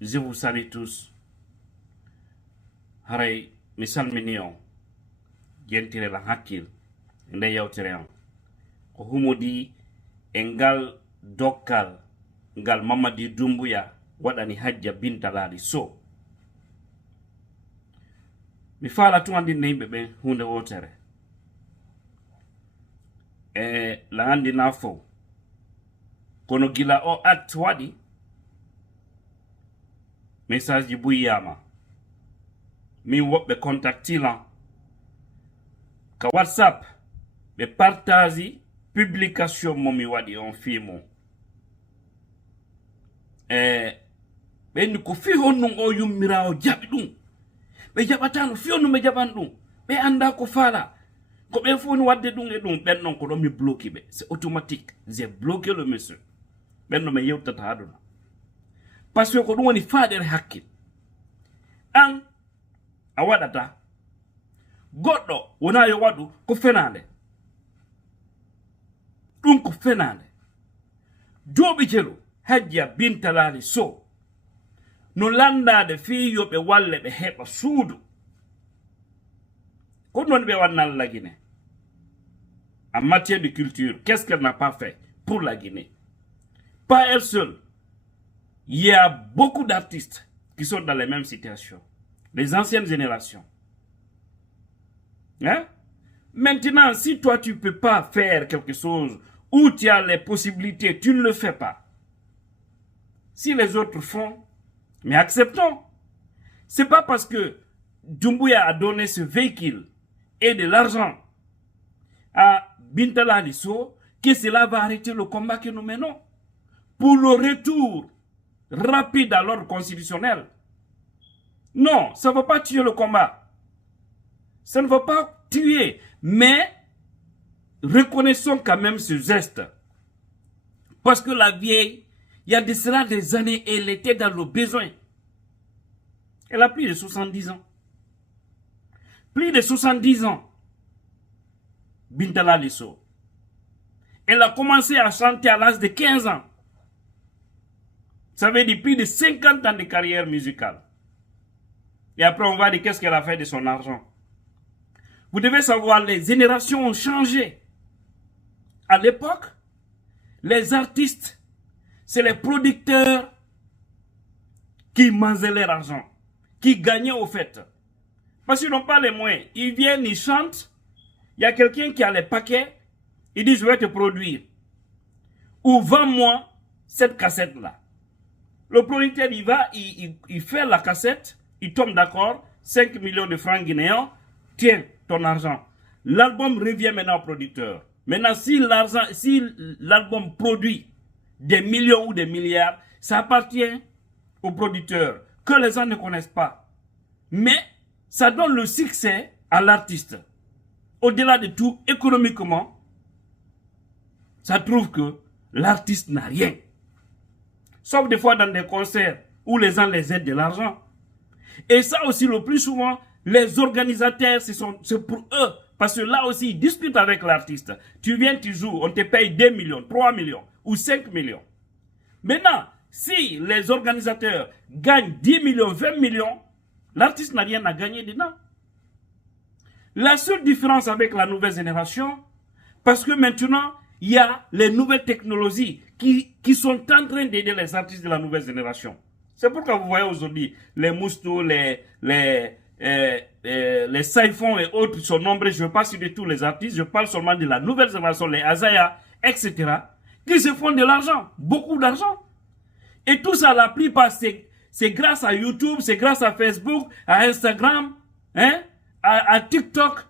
je vous salue tous. Haray misal minion. Gentire la hakil. Nde yawtire on. Ko humodi engal dokal. Ngal Mamadi Doumbouya waɗani hajja bintalali so. Mi faala tun andinne yimɓe ɓen hunde wotere. La andina fo. Kono gila o at waɗi. Message ji buyama. Min woɓɓe contactilan. Ka WhatsApp ɓe partage publication mo mi waɗi on fimo. Ɓenni ko fi honnun o yummirawo jaɓi ɗum. Ɓe jaɓatano fi honnu ɓe jaɓan ɗum. Ɓe anda ko faala. Ko ɓe foni wadde ɗum e ɗum ɓen non ko ɗon mi bloqué ɓe. C'est automatique. J'ai bloqué le monsieur. Ɓen no mi yewtata haɗuna. Parce que ko ɗum woni faaɗere hakkil. An a waɗata. Goɗɗo wona yo waɗu ko fenande. Ɗum ko fenande. Jooɓi jelu hajja bintalali so. No landade fi yoɓe walle ɓe heɓa suudu. Ko non ɓe wannal la Guinée. En matière de culture, qu'est-ce qu'elle n'a pas fait pour la Guinée? Pas elle seule. Il y a beaucoup d'artistes qui sont dans les mêmes situations. Les anciennes générations. Hein? Maintenant, si toi tu ne peux pas faire quelque chose où tu as les possibilités, tu ne le fais pas. Si les autres font, mais acceptons. C'est pas parce que Doumbouya a donné ce véhicule et de l'argent à Bintala Lisso que cela va arrêter le combat que nous menons pour le retour rapide à l'ordre constitutionnel. Non, ça ne va pas tuer le combat. Ça ne va pas tuer, mais reconnaissons quand même ce geste. Parce que la vieille, il y a de cela des années, elle était dans le besoin. Elle a plus de 70 ans. Plus de 70 ans. Bintala Lisso. Elle a commencé à chanter à l'âge de 15 ans. Ça veut dire plus de 50 ans de carrière musicale. Et après, on va dire qu'est-ce qu'elle a fait de son argent. Vous devez savoir, les générations ont changé. À l'époque, les artistes, c'est les producteurs qui mangeaient leur argent, qui gagnaient au fait. Parce qu'ils n'ont pas les moyens. Ils viennent, ils chantent. Il y a quelqu'un qui a les paquets. Il dit, je vais te produire. Ou vends-moi cette cassette-là. Le producteur, il va, il fait la cassette. Il tombe d'accord. 5 millions de francs guinéens. Tiens, ton argent. L'album revient maintenant au producteur. Maintenant, si l'album produit des millions ou des milliards, ça appartient au producteur, que les gens ne connaissent pas. Mais ça donne le succès à l'artiste. Au-delà de tout, économiquement, ça trouve que l'artiste n'a rien. Sauf des fois dans des concerts où les gens les aident de l'argent. Et ça aussi, le plus souvent, les organisateurs, c'est pour eux. Parce que là aussi, ils discutent avec l'artiste. Tu viens, tu joues, on te paye 2 millions, 3 millions ou 5 millions. Maintenant, si les organisateurs gagnent 10 millions, 20 millions, l'artiste n'a rien à gagner dedans. La seule différence avec la nouvelle génération, parce que maintenant, il y a les nouvelles technologies qui sont en train d'aider les artistes de la nouvelle génération. C'est pourquoi vous voyez aujourd'hui les moustos, les Saifon et autres sont nombreux. Je ne veux pas citer tous les artistes, je parle seulement de la nouvelle génération, les Azaya, etc. qui se font de l'argent, beaucoup d'argent. Et tout ça, la plupart, c'est grâce à YouTube, c'est grâce à Facebook, à Instagram, hein, à TikTok.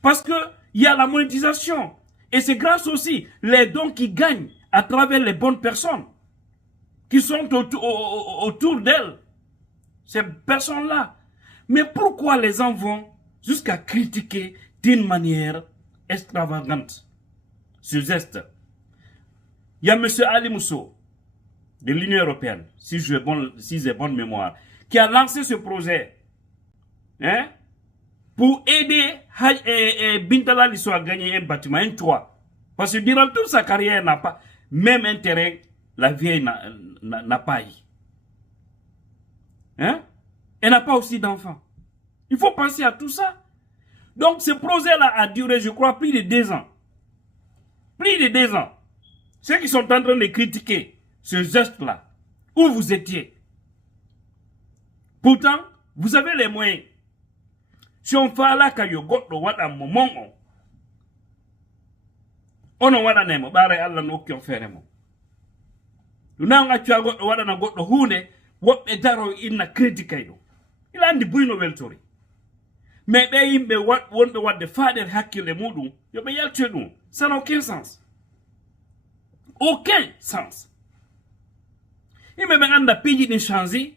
Parce qu'il y a la monétisation. Et c'est grâce aussi les dons qui gagnent à travers les bonnes personnes qui sont autour d'elles. Ces personnes-là. Mais pourquoi les gens vont jusqu'à critiquer d'une manière extravagante ce geste? Il y a M. Ali Mousso de l'Union européenne, si j'ai bonne mémoire, qui a lancé ce projet, hein, pour aider Bintala Lisso à gagner un bâtiment, un toit. Parce que durant toute sa carrière, n'a pas, même un terrain, la vieille n'a pas eu. Hein? Elle n'a pas aussi d'enfants. Il faut penser à tout ça. Donc ce projet-là a duré, je crois, plus de 2 ans. Plus de 2 ans. Ceux qui sont en train de critiquer ce geste-là, où vous étiez. Pourtant, vous avez les moyens. Si on fait là, quand vous avez wada moment, on a wada nemo, bare Allah no ki on fere mo. Nous nga tu agot wada na goddo hunde, wobbe daro inna critique do. Il andi buyno weltori. Mais be yimbe wonbe wadde fader hakkille mudum, yo be yalti dum. Ça n'a aucun sens. Aucun sens. Yimbe be anda piji ni changi,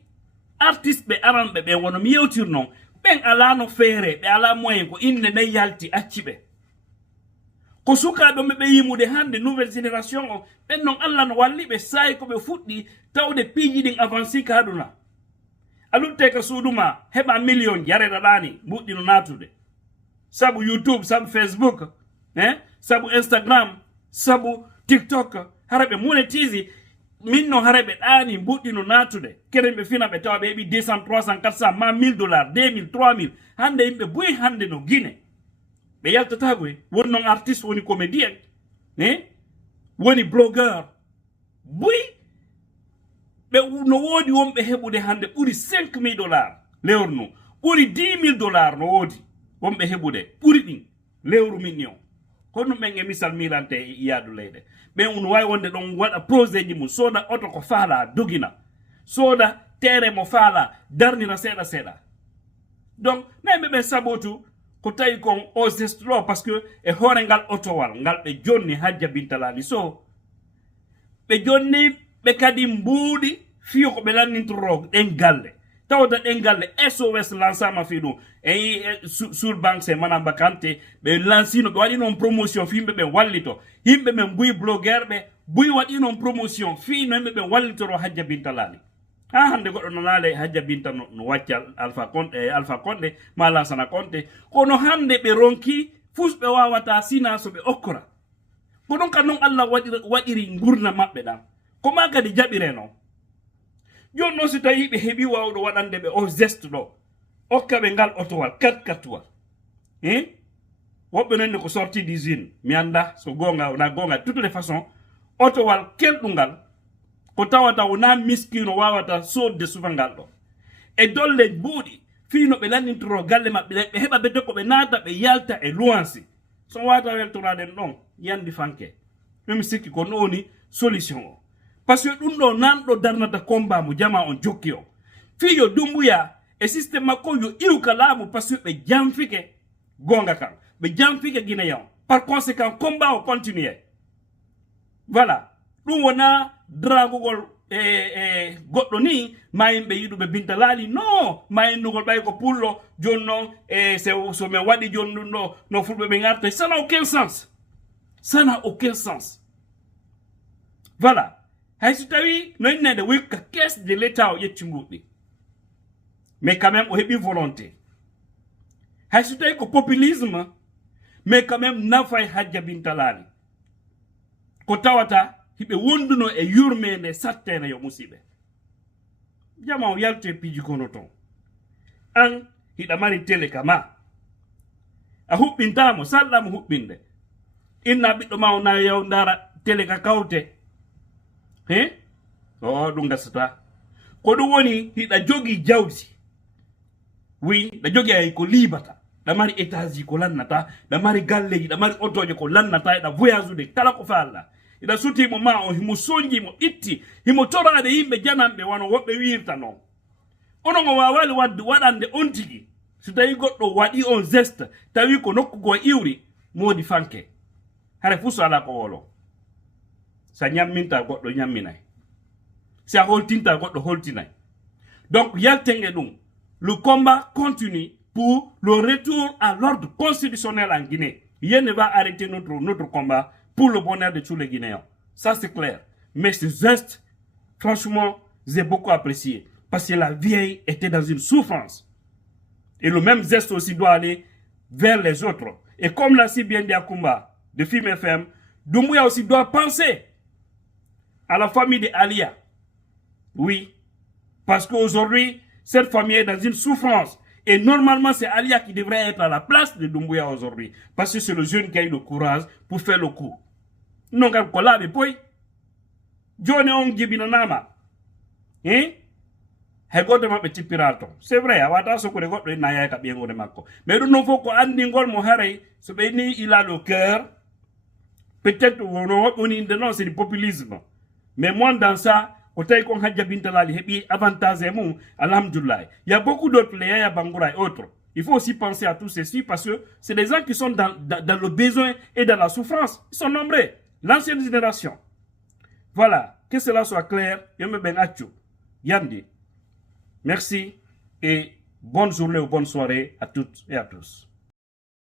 artiste be arambe be wono mi yewtir non. Ben ala no fere, be ala moyen ko inne ne yalti accibe. Ko suka do be yimude hande nouvelle génération o ben non Allah no walli be say ko be fuddi tawde piji din avancer ka aduna. Alunte ka suduma heba million yare dani buddi no natude. Sabu YouTube, sabu Facebook, sabu Instagram, sabu TikTok, harabe monetize minno harabe dani buddi no natude. Kerembe fina be taw be bi 200, 300, 400, ma $1000, 2000, 3000. Hande imbe buy hande no Guinée. Be yalta tagwe won non artiste woni comédien, woni blogueur. Buy be no wodi wonbe hebude hande buri $5000 lewru buri $10,000 no wodi wonbe hebude buri din lewru million kono men misal mirante yaadu leyde be un way wonde don wada projet ji mu soda auto ko faala dogina soda tere mo faala darnira seda donc nay be sabotu ko tay kon o zestro parce que e horengal auto wal ngal be jonni hajja bintalali so be jonni be kadi mbuudi fiyo ko be lannintoro den galle tawda den galle SOS lansama fidu sur bank se manamba kante be lansino be wadi non promotion fimbe be wallito himbe men buy blogger be buy wadi non promotion fi no be wallitoro hajja bintalali ha hande goddo nonale hajja binta no wacca alpha konde mala sana konte kono hande be ronki fusbe wawata sina so be okora ko don kan non Allah wadiri ngurna mabbe dan ko ma kadi jabire no jonno si tawi be hebi wawdo wadande be o geste do okka be ngal otowal katwal wobbe non ko sorti d'usine mi anda so gonga na gonga toutes les façons otowal keldungal ko tawata wona miskino wawata sodde sufangal do e dolle buudi fino be landintoro galle mabbe be heba be dokko be nata be yalta e luansi so wata weltoraden don yandi fanke même sikki ko noni solution o parce que dum do nan do darnata combat mu jama on jokkio fiyo dumbuya e système makko yo iru kalamu parce que be jamfike gonga kan be jamfike guinéen par conséquent combat o continuer voilà dum wona dragogol goddo ni mayimbe yidube bintalali no mayindugol bay ko pullo jonno so me wadi jonno no fulbe be ngarte ça n'a aucun sens. Ça n'a aucun sens. Voilà. Haïsutawi, non il n'y a de wika caisse de l'État au Yetchimboudi. Mais quand même, on a une volonté. Haïsutawi, le populisme, mais quand même, n'a pas hadja bintalali. Kotawata, hibe wonduno e yurmende sattena yo musibe. Jama o yalte piji konoton. An, hida mari tele kama. A hubbintamo, sallamu hubbinde. Inna biddo mawna yaw ndara tele ka kawte. Dunga sata. Ko dum woni hida jogi jawdi. Oui, da jogi ay ko libata. Da mari étage ko lannata, da mari galleji, da mari otoje ko lannata, da voyage de kala ko faalla. Ida suti mo ma o himo sonji mo itti, himo torade yimbe janambe wano wobbe wirta non. Ono ngo wawali wadande ontigi. So tawi goddo wadi on geste, tawi ko nokkugo iwri modi fanke. Hare fuso ala ko wolo. Sa nyamminta goddo nyamminay. Sa holtinta goddo holtinay. Donc yaltenge dum, le combat continue pour le retour à l'ordre constitutionnel en Guinée. Rien ne va arrêter notre combat pour le bonheur de tous les Guinéens. Ça c'est clair. Mais ce geste, franchement, j'ai beaucoup apprécié. Parce que la vieille était dans une souffrance. Et le même geste aussi doit aller vers les autres. Et comme l'a si bien dit Akumba de Film FM, Doumbouya aussi doit penser à la famille de Alia. Oui. Parce qu'aujourd'hui, Cette famille est dans une souffrance. Et normalement, c'est Alia qui devrait être à la place de Doumbouya aujourd'hui. Parce que c'est le jeune qui a eu le courage pour faire le coup. Non, quand on l'a, mais puis, Johnny on gibinanama. Hein? Petit piraton. C'est vrai, awata so ko de naya ka bien de mako. Mais nous faut ko andi ngol mo hare, so beni il a le cœur. Peut-être non, c'est du populisme. Mais moi dans ça, il y a beaucoup d'autres, les Bangoura et autres. Il faut aussi penser à tout ceci parce que c'est des gens qui sont dans le besoin et dans la souffrance. Ils sont nombreux. L'ancienne génération. Voilà. Que cela soit clair. Yandi. Merci et bonne journée ou bonne soirée à toutes et à tous.